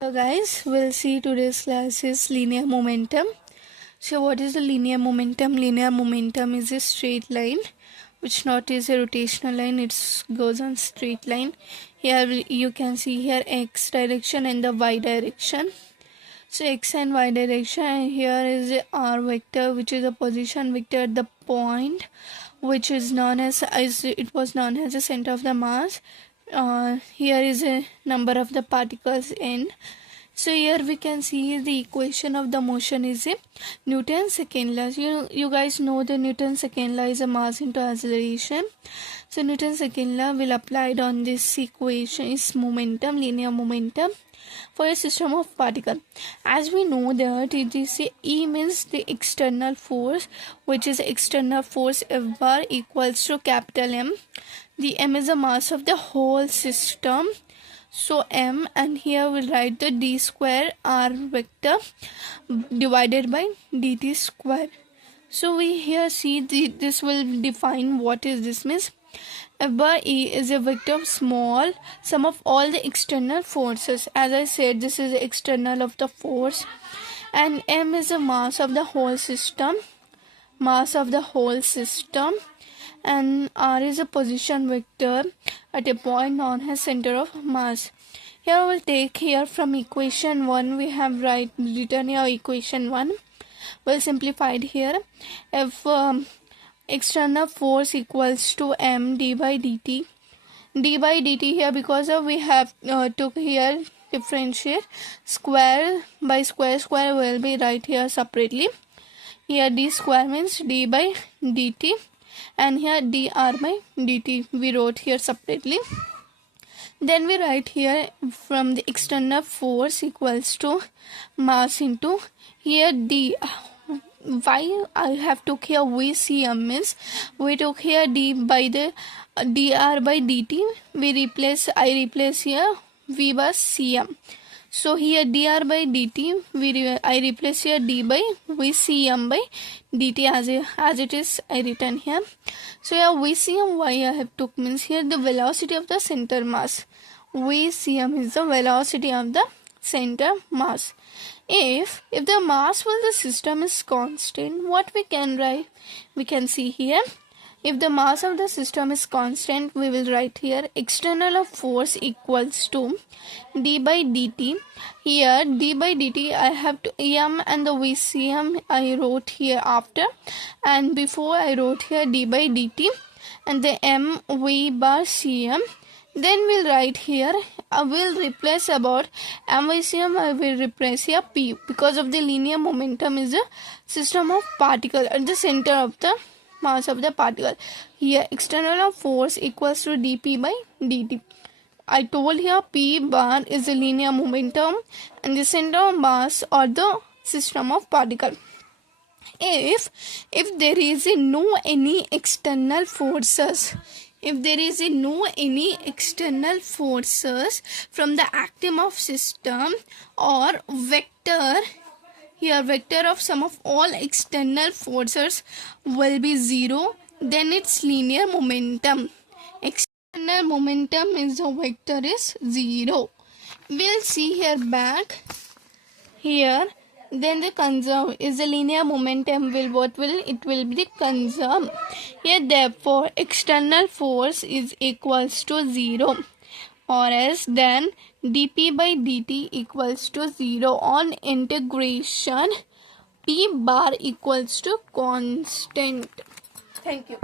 So guys, we'll see today's class is linear momentum. So what is the linear momentum? Linear momentum is a straight line which not is a rotational line. It goes on straight line. Here you can see here x direction and the y direction. So x and y direction, and here is a r vector which is a position vector at the point which is known as it was known as the center of the mass. Here is a number of the particles n. So here we can see the equation of the motion is a Newton's second law. You guys know the Newton's second law is a mass into acceleration. So Newton's second law will applied on this equation is momentum, linear momentum for a system of particle. As we know that it is E means the external force, which is external force F bar equals to capital M. The M is the mass of the whole system. So M, and here we'll write the d square r vector divided by dt square. So we here see this will define what is this means. F bar E is a vector of small sum of all the external forces. As I said, this is external of the force, and M is the mass of the whole system. And r is a position vector at a point known as center of mass. Here we'll take here from equation 1 we have written here equation 1. We'll simplify it here. If external force equals to m d by dt here, because of we have took here differentiate square by square will be right here separately. Here d square means d by dt, and here dr by dt we wrote here separately. Then we write here from the external force equals to mass into here d. Why I have took here VCM means we took here d by the dr by dt. I replace here v by cm. So here dr by dt I replace here d by vcm by dt as it is I written here. So here vcm why I have took means here the velocity of the center mass. Vcm is the velocity of the center mass. If the mass of the system is constant, what we can write? We can see here. If the mass of the system is constant, we will write here external force equals to d by dt. Here d by dt I have to m, and the vcm I wrote here after, and before I wrote here d by dt and the m v bar cm. Then we'll write here, I will replace about MVCM, I will replace here P, because of the linear momentum is a system of particle at the center of the mass of the particle. Here external force equals to dP by dt. I told here P bar is the linear momentum and the center of mass or the system of particle. If there is no any external forces, if there is no any external forces from the action of system or vector, here vector of sum of all external forces will be 0, then its linear momentum. External momentum is the vector is 0. We'll see here back here. Then the conserve is the linear momentum will be the conserve. Here therefore external force is equals to 0, or else then dP by dt equals to 0 on integration P bar equals to constant. Thank you.